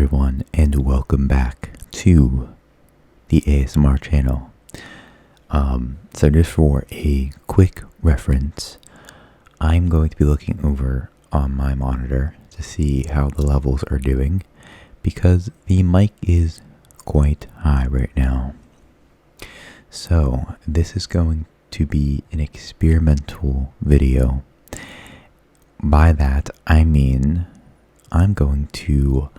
everyone, and welcome back to the ASMR channel. So just for a quick reference, I'm going to be looking over on my monitor to see how the levels are doing because the mic is quite high right now. So this is going to be an experimental video. By that, I mean I'm going to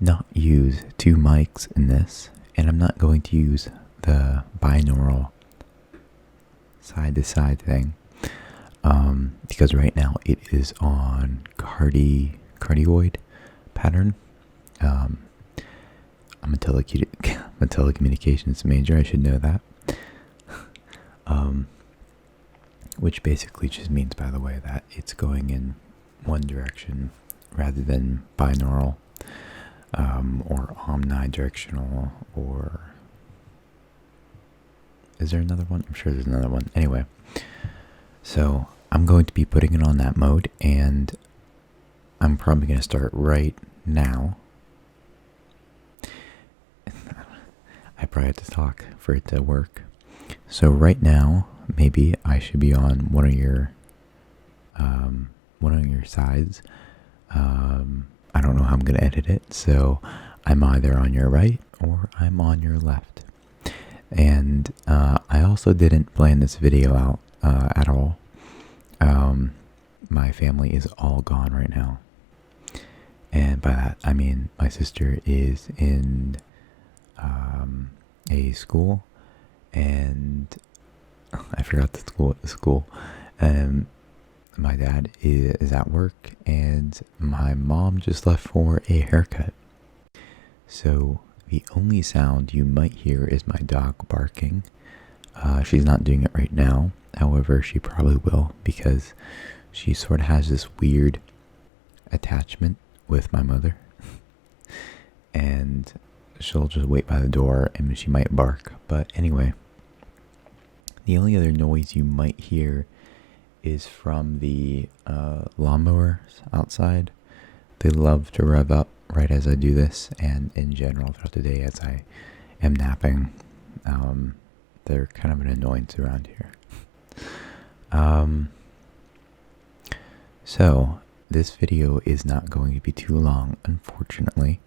not use two mics in this, and I'm not going to use the binaural side-to-side thing, because right now it is on cardioid pattern. I'm a telecommunications major, I should know that. Which basically just means, by the way, that it's going in one direction rather than binaural, or omnidirectional, or is there another one? I'm sure there's another one. Anyway, so I'm going to be putting it on that mode, and I'm probably going to start right now. I probably have to talk for it to work. So right now, maybe I should be on one of your sides. I don't know how I'm going to edit it, so I'm either on your right or I'm on your left. And I also didn't plan this video out at all. My family is all gone right now. And by that, I mean my sister is in a school, and I forgot the school. My dad is at work, and my mom just left for a haircut. So the only sound you might hear is my dog barking. She's not doing it right now. However, she probably will, because she sort of has this weird attachment with my mother. And she'll just wait by the door and she might bark. But anyway, the only other noise you might hear is from the lawnmowers outside. They love to rev up right as I do this, and in general throughout the day as I am napping. They're kind of an annoyance around here. So this video is not going to be too long, unfortunately.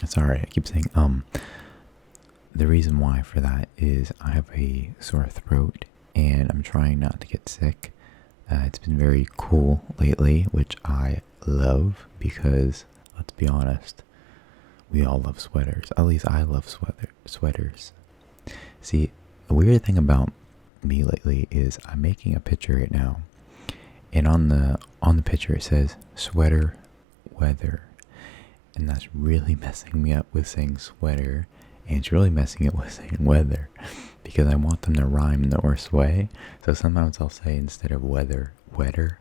It's alright, I keep saying The reason why for that is I have a sore throat, and I'm trying not to get sick. It's been very cool lately, which I love, because, let's be honest, we all love sweaters. At least I love sweaters. See, the weird thing about me lately is I'm making a picture right now, and on the picture it says sweater weather, and that's really messing me up with saying sweater, and it's really messing it with saying weather, because I want them to rhyme in the worst way. So sometimes I'll say, instead of weather, wetter,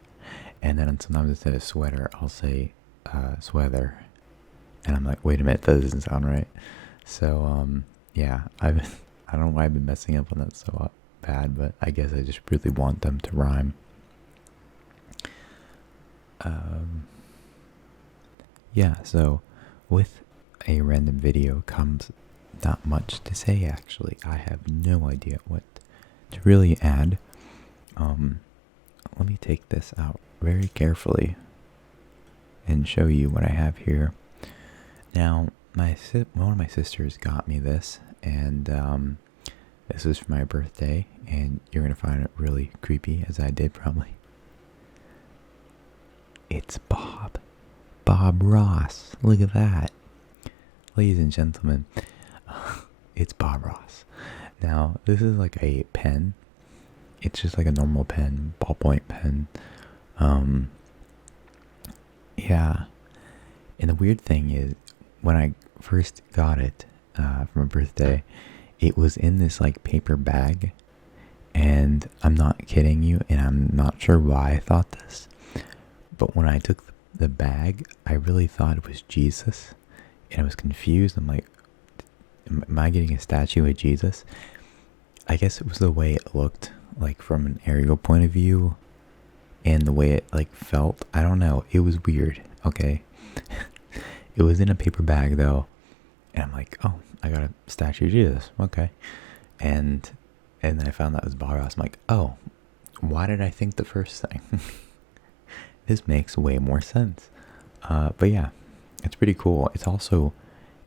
and then sometimes instead of sweater, I'll say sweather. And I'm like, wait a minute, that doesn't sound right. So yeah, I don't know why I've been messing up on that so bad, but I guess I just really want them to rhyme. Yeah, so with a random video comes not much to say, actually. I have no idea what to really add. Let me take this out very carefully and show you what I have here. Now, one of my sisters got me this, and this is for my birthday, and you're going to find it really creepy, as I did probably. It's Bob Ross. Look at that. Ladies and gentlemen, it's Bob Ross. Now, this is like a pen. It's just like a normal pen, ballpoint pen. Yeah. And the weird thing is, when I first got it for my birthday, it was in this like paper bag. And I'm not kidding you, and I'm not sure why I thought this, but when I took the bag, I really thought it was Jesus, and I was confused. I'm like, am I getting a statue of Jesus? I guess it was the way it looked, like from an aerial point of view, and the way it like felt. I don't know, it was weird. okay. It was in a paper bag though, and I'm like, oh, I got a statue of Jesus. Okay, and then I found that it was Barros. I'm like, oh, why did I think the first thing? This makes way more sense. But yeah, it's pretty cool. It's also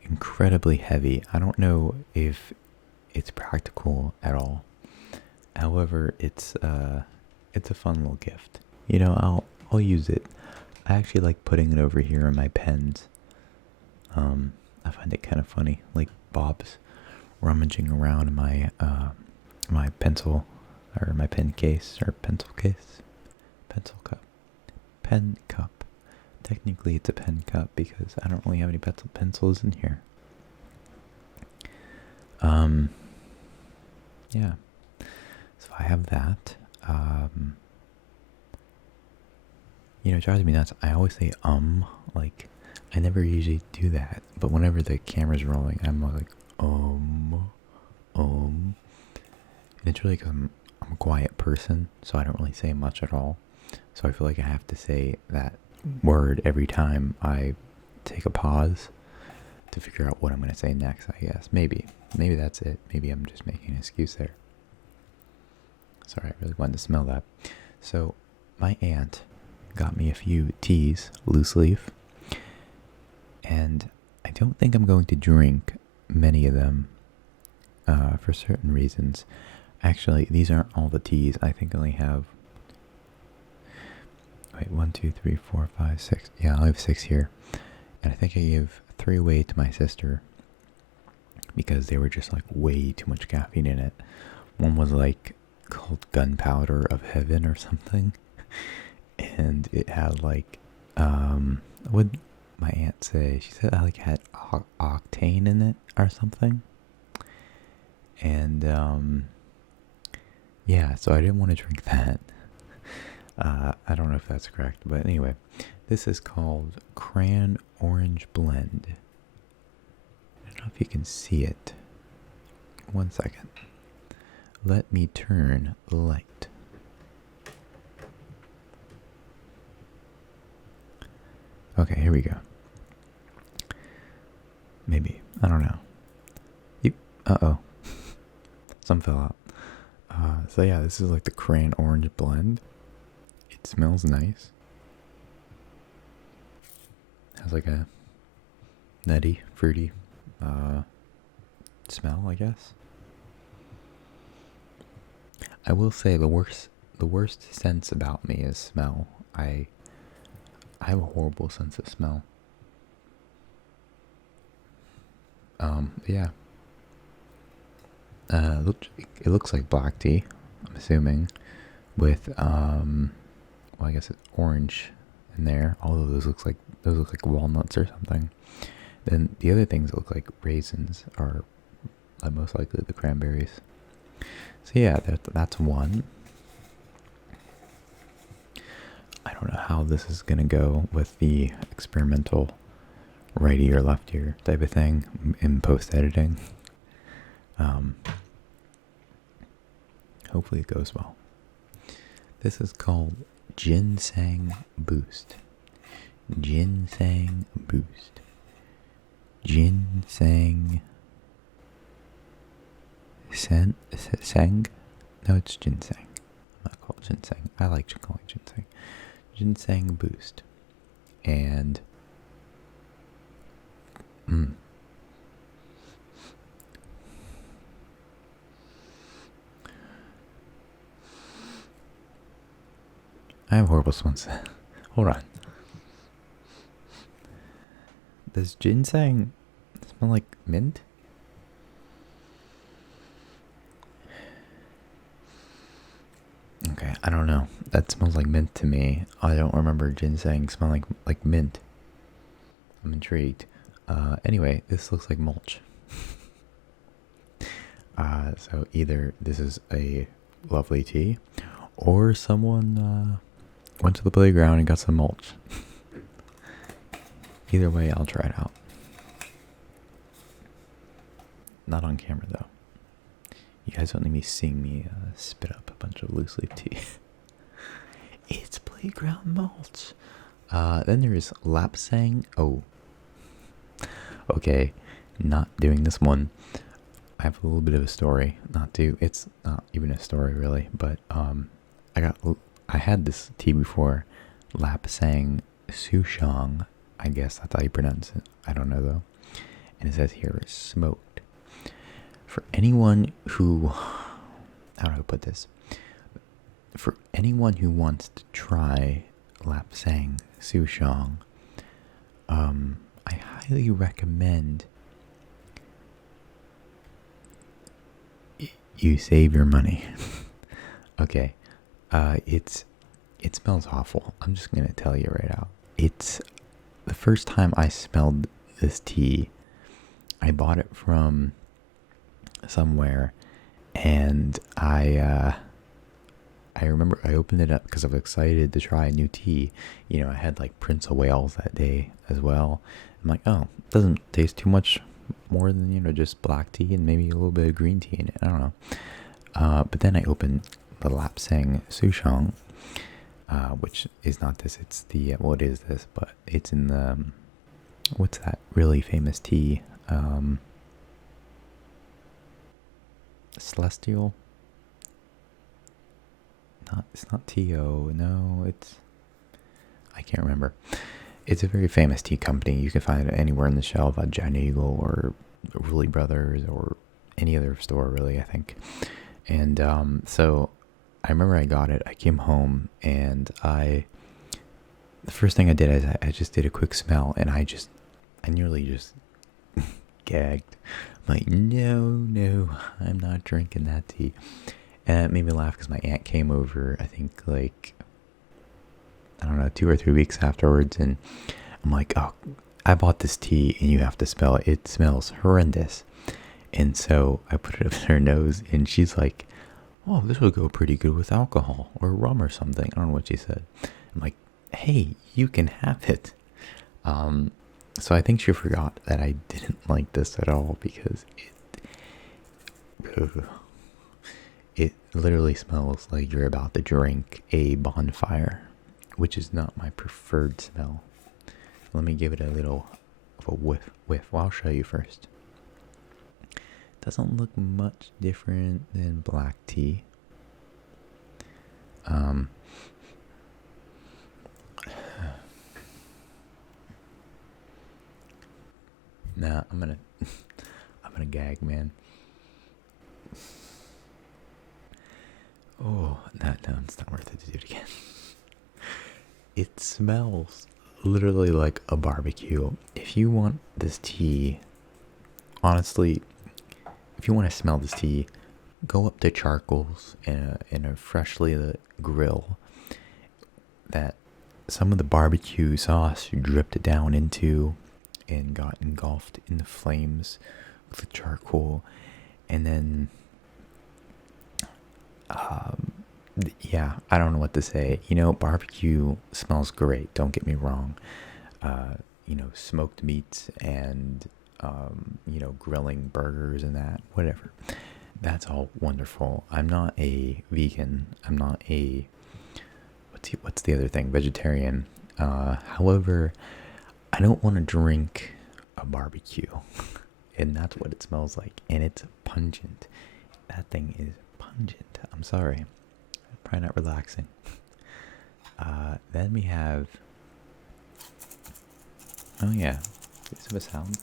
incredibly heavy. I don't know if it's practical at all. However, it's a fun little gift. I'll use it. I actually like putting it over here in my pens. I find it kind of funny, like Bob's rummaging around in my pencil or my pen case or pencil case, pencil cup, pen cup. Technically, it's a pen cup because I don't really have any pencils in here. Yeah. So I have that. It drives me nuts. I always say like I never usually do that, but whenever the camera's rolling, I'm like and it's really because I'm a quiet person, so I don't really say much at all. So I feel like I have to say that word every time I take a pause to figure out what I'm going to say next, I guess. Maybe that's it. Maybe I'm just making an excuse there. Sorry, I really wanted to smell that. So my aunt got me a few teas, loose leaf, and I don't think I'm going to drink many of them for certain reasons. Actually, these aren't all the teas. I think I only have 1, 2, 3, 4, 5, 6. Yeah, I have 6 here. And I think I gave 3 away to my sister because they were just like way too much caffeine in it. One was like called Gunpowder of Heaven or something. And it had like, what did my aunt say? She said it had octane in it or something. And, yeah, so I didn't want to drink that. I don't know if that's correct, but anyway, this is called Cran Orange Blend. I don't know if you can see it. 1 second. Let me turn the light. Okay, here we go. Maybe. I don't know. Uh-oh. Some fell out. So yeah, this is like the Cran Orange Blend. It smells nice. Has like a nutty, fruity smell, I guess. I will say the worst sense about me is smell. I have a horrible sense of smell. Yeah. It looks like black tea, I'm assuming, with well, I guess it's orange in there. Although those look like walnuts or something. Then the other things that look like raisins are most likely the cranberries. So yeah, that's one. I don't know how this is gonna go with the experimental right ear, left ear type of thing in post editing. Hopefully it goes well. This is called Ginseng Boost. Ginseng Boost. Ginseng. Sang? No, it's ginseng. I'm not called ginseng. I like calling ginseng. Ginseng Boost. And I have horrible smells. Hold on. Does ginseng smell like mint? Okay, I don't know. That smells like mint to me. I don't remember ginseng smelling like mint. I'm intrigued. Anyway, this looks like mulch. So either this is a lovely tea, or someone went to the playground and got some mulch. Either way, I'll try it out. Not on camera, though. You guys don't need me seeing me spit up a bunch of loose leaf tea. It's playground mulch. Then there's Lapsang. Oh, okay. Not doing this one. I have a little bit of a story. It's not even a story really, but I had this tea before. Lapsang Souchong. I guess that's how you pronounce it. I don't know though. And it says here smoked. For anyone who, how do I put this? For anyone who wants to try Lapsang Souchong, I highly recommend you save your money. Okay, it smells awful. I'm just gonna tell you right out. It's the first time I smelled this tea. I bought it from somewhere, and I remember I opened it up because I was excited to try a new tea. You know, I had like Prince of Wales that day as well. I'm like, oh, it doesn't taste too much more than, just black tea and maybe a little bit of green tea in it. I don't know. But then I opened the Lapsang Souchong, which is not this. It's the, what is this? But it's in the, what's that really famous tea? Celestial? It's not T.O. No, I can't remember. It's a very famous tea company. You can find it anywhere in the shelf at Giant Eagle or Ruley Brothers or any other store, really, I think. And so I remember I got it. I came home and the first thing I did is I just did a quick smell, and I nearly just gagged. I'm like, no, I'm not drinking that tea. And it made me laugh because my aunt came over, I think, like, I don't know, 2 or 3 weeks afterwards. And I'm like, oh, I bought this tea and you have to smell it. It smells horrendous. And so I put it up in her nose and she's like, oh, this would go pretty good with alcohol or rum or something. I don't know what she said. I'm like, hey, you can have it. So I think she forgot that I didn't like this at all because it literally smells like you're about to drink a bonfire, which is not my preferred smell. Let me give it a little of a whiff. Well, I'll show you first. Doesn't look much different than black tea. Nah, I'm gonna gag, man. Oh, no, it's not worth it to do it again. It smells literally like a barbecue. If you want this tea, honestly, if you want to smell this tea, go up to Charcoal's in a freshly lit grill that some of the barbecue sauce dripped down into and got engulfed in the flames with the charcoal. And then yeah, I don't know what to say. Barbecue smells great, don't get me wrong. Smoked meats and grilling burgers and that, whatever, that's all wonderful. I'm not a vegan. I'm not a what's the other thing, vegetarian. However, I don't want to drink a barbecue. And that's what it smells like. And it's pungent. That thing is pungent. I'm sorry. Probably not relaxing. Then we have, oh yeah, is it a sound?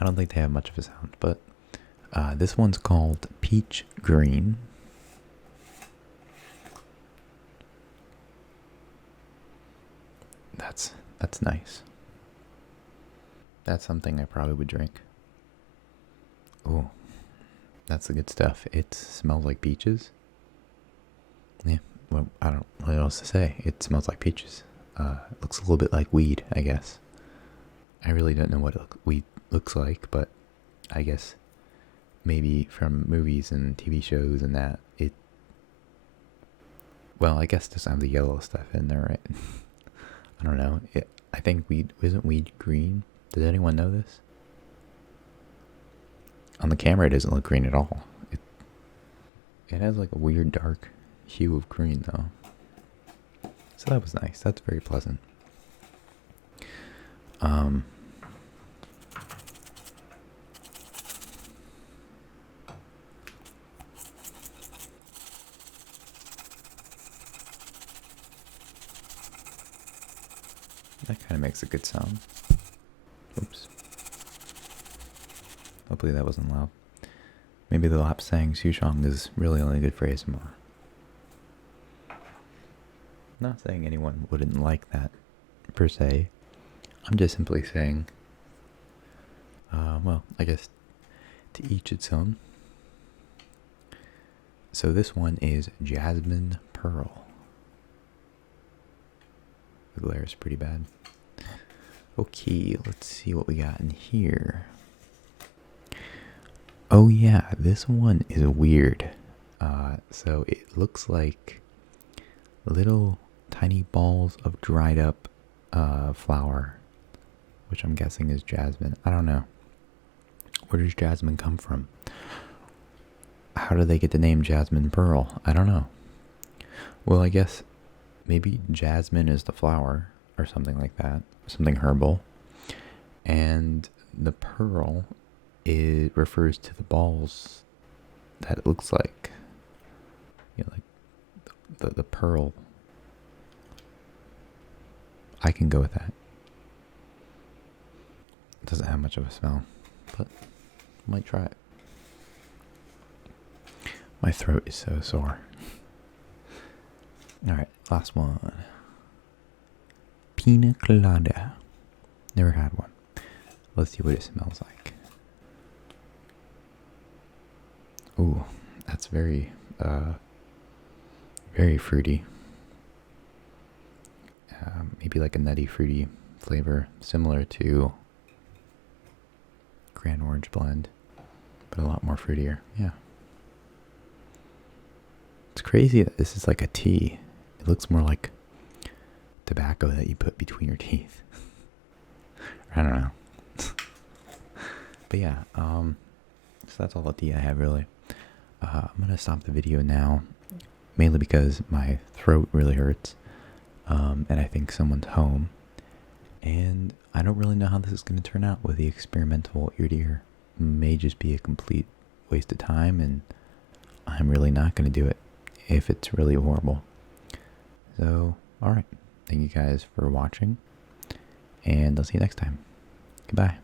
I don't think they have much of a sound, but this one's called Peach Green. That's nice. That's something I probably would drink. Oh, that's the good stuff. It smells like peaches. Yeah, well, I don't know what else to say. It smells like peaches. It looks a little bit like weed, I guess. I really don't know what weed looks like, but I guess maybe from movies and TV shows and that, well, I guess it doesn't have the yellow stuff in there, right? I don't know. I think isn't weed green? Does anyone know this? On the camera, it doesn't look green at all. It has like a weird dark hue of green, though. So that was nice. That's very pleasant. Um, that kind of makes a good sound. Oops. Hopefully that wasn't loud. Maybe the lap saying Xushong is really only good for ASMR. Not saying anyone wouldn't like that, per se. I'm just simply saying, well, I guess to each its own. So this one is Jasmine Pearl. The glare is pretty bad. Okay, let's see what we got in here. Oh yeah, this one is weird. So it looks like little tiny balls of dried up flower, which I'm guessing is jasmine. I don't know. Where does jasmine come from? How do they get the name Jasmine Pearl? I don't know. Well, I guess maybe jasmine is the flower or something like that. Something herbal. And the pearl, it refers to the balls that it looks like. You know, like the pearl. I can go with that. It doesn't have much of a smell, but I might try it. My throat is so sore. Alright, last one. Pina colada. Never had one. Let's see what it smells like. Ooh, that's very fruity. Maybe like a nutty, fruity flavor, similar to Grand Orange Blend, but a lot more fruitier. Yeah. It's crazy that this is like a tea. It looks more like tobacco that you put between your teeth. I don't know. But yeah, so that's all the tea I have really. I'm gonna stop the video now, mainly because my throat really hurts, and I think someone's home, and I don't really know how this is gonna turn out with the experimental ear-to-ear. May just be a complete waste of time, and I'm really not gonna do it if it's really horrible. So, alright, thank you guys for watching, and I'll see you next time. Goodbye.